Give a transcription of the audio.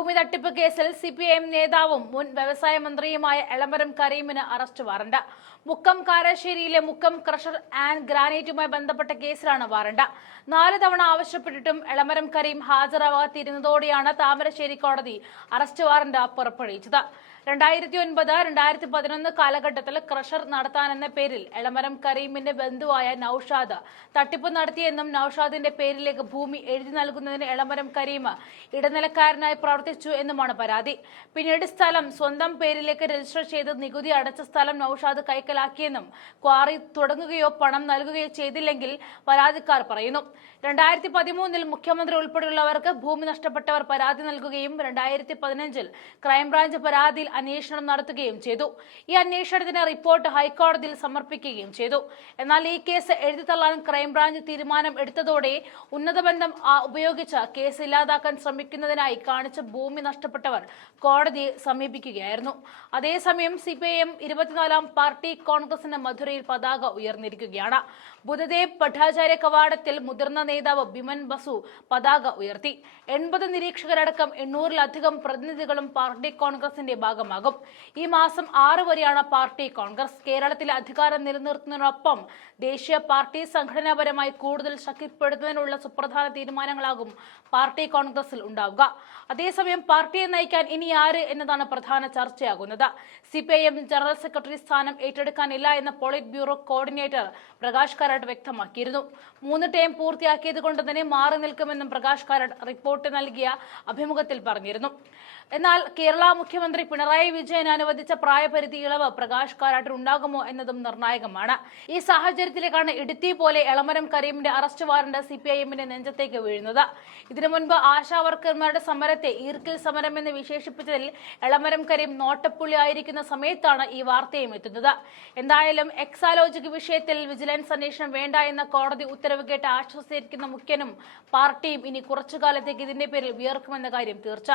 ഭൂമി തട്ടിപ്പ് കേസിൽ സിപിഐഎം നേതാവും മുൻ വ്യവസായ മന്ത്രിയുമായ എളമരം കരീമിന് അറസ്റ്റ് വാറണ്ട്. മുക്കം കാരശ്ശേരിയിലെ മുക്കം ക്രഷർ ആൻഡ് ഗ്രാനൈറ്റുമായി ബന്ധപ്പെട്ട കേസിലാണ് വാറണ്ട്. 4 തവണ ആവശ്യപ്പെട്ടിട്ടും എളമരം കരീം ഹാജരാവാതിരുന്നതോടെയാണ് താമരശ്ശേരി കോടതി അറസ്റ്റ് വാറണ്ട് പുറപ്പെടുവിച്ചത്. 2009-2011 കാലഘട്ടത്തിൽ ക്രഷർ നടത്താനെന്ന പേരിൽ എളമരം കരീമിന്റെ ബന്ധുവായ നൌഷാദ് തട്ടിപ്പ് നടത്തിയെന്നും നൌഷാദിന്റെ പേരിലേക്ക് ഭൂമി എഴുതി നൽകുന്നതിന് എളമരം കരീം ഇടനിലക്കാരനായി പ്രവർത്തിച്ചു എന്നുമാണ് പരാതി. പിന്നീട് സ്ഥലം സ്വന്തം പേരിലേക്ക് രജിസ്റ്റർ ചെയ്ത് നികുതി അടച്ച സ്ഥലം നൌഷാദ് കൈക്കലാക്കിയെന്നും ക്വാറി തുടങ്ങുകയോ പണം നൽകുകയോ ചെയ്തില്ലെങ്കിൽ പരാതിക്കാർ പറയുന്നു. 2013 മുഖ്യമന്ത്രി ഉൾപ്പെടെയുള്ളവർക്ക് ഭൂമി നഷ്ടപ്പെട്ടവർ പരാതി നൽകുകയും 2015 ക്രൈംബ്രാഞ്ച് പരാതിയിൽ അന്വേഷണം നടത്തുകയും ചെയ്തു. ഈ അന്വേഷണത്തിന് റിപ്പോർട്ട് ഹൈക്കോടതിയിൽ സമർപ്പിക്കുകയും ചെയ്തു. എന്നാൽ ഈ കേസ് എഴുതിത്തള്ളാൻ ക്രൈംബ്രാഞ്ച് തീരുമാനം എടുത്തതോടെ ഉന്നതബന്ധം ഉപയോഗിച്ച് കേസ് ഇല്ലാതാക്കാൻ ശ്രമിക്കുന്നതിനായി കാണിച്ച ഭൂമി നഷ്ടപ്പെട്ടവർ കോടതിയെ സമീപിക്കുകയായിരുന്നു. അതേസമയം സിപിഐഎം 24ാം പാർട്ടി കോൺഗ്രസിന് മധുരയിൽ പതാക ഉയർന്നിരിക്കുകയാണ്. ബുദ്ധദേവ് ഭട്ടാചാര്യ കവാടത്തിൽ മുതിർന്ന നേതാവ് ബിമൻ ബസു പതാക ഉയർത്തി. 80 നിരീക്ഷകരടക്കം 800-ലധികം പ്രതിനിധികളും പാർട്ടി കോൺഗ്രസിന്റെ ഭാഗമാകും. ഈ മാസം 6 വരെയാണ് പാർട്ടി കോൺഗ്രസ്. കേരളത്തിലെ അധികാരം നിലനിർത്തുന്നതിനൊപ്പം ദേശീയ പാർട്ടി സംഘടനാപരമായി കൂടുതൽ ശക്തിപ്പെടുത്തുന്നതിനുള്ള സുപ്രധാന തീരുമാനങ്ങളാകും പാർട്ടി കോൺഗ്രസിൽ ഉണ്ടാവുക. അതേസമയം പാർട്ടിയെ നയിക്കാൻ ഇനി ആര് എന്നതാണ് പ്രധാന ചർച്ചയാകുന്നത്. സിപിഐഎം ജനറൽ സെക്രട്ടറി സ്ഥാനം ഏറ്റെടുക്കാനില്ല എന്ന polit bureau coordinator Prakash Karat വ്യക്തമാക്കിയിരുന്നു. 3 ടേം പൂർത്തിയാക്കിയത് കൊണ്ട് തന്നെ മാറി നിൽക്കുമെന്നും പ്രകാശ് കാരാട്ട് റിപ്പോർട്ട് നൽകിയ അഭിമുഖത്തിൽ പറഞ്ഞിരുന്നു. എന്നാൽ കേരള മുഖ്യമന്ത്രി പിണറായി വിജയൻ അനുവദിച്ച പ്രായപരിധി ഇളവ് പ്രകാശ് കാരാട്ടിന് ഉണ്ടാകുമോ എന്നതും നിർണായകമാണ്. ഈ സാഹചര്യത്തിലേക്കാണ് ഇടുത്തി പോലെ എളമരം കരീമിന്റെ അറസ്റ്റ് വാറണ്ട് സിപിഐഎമ്മിന്റെ നെഞ്ചത്തേക്ക് വീഴുന്നത്. ഇതിനു മുൻപ് ആശാ വർക്കർമാരുടെ സമരത്തെ ഈർക്കിൽ സമരമെന്ന് വിശേഷിപ്പിച്ചതിൽ എളമരം കരീം നോട്ടപ്പുള്ളി ആയിരിക്കുന്ന സമയത്താണ് ഈ വാർത്തയും എത്തുന്നത്. എന്തായാലും എക്സാലോജിക് വിഷയത്തിൽ വിജിലൻസ് അന്വേഷണം വേണ്ട എന്ന കോടതി ഉത്തരവ് കേട്ട് ആശ്വസിച്ചിരിക്കുന്ന മുഖ്യനും പാർട്ടിയും ഇനി കുറച്ചുകാലത്തേക്ക് ഇതിന്റെ പേരിൽ വിയർക്കുമെന്ന കാര്യം തീർച്ച.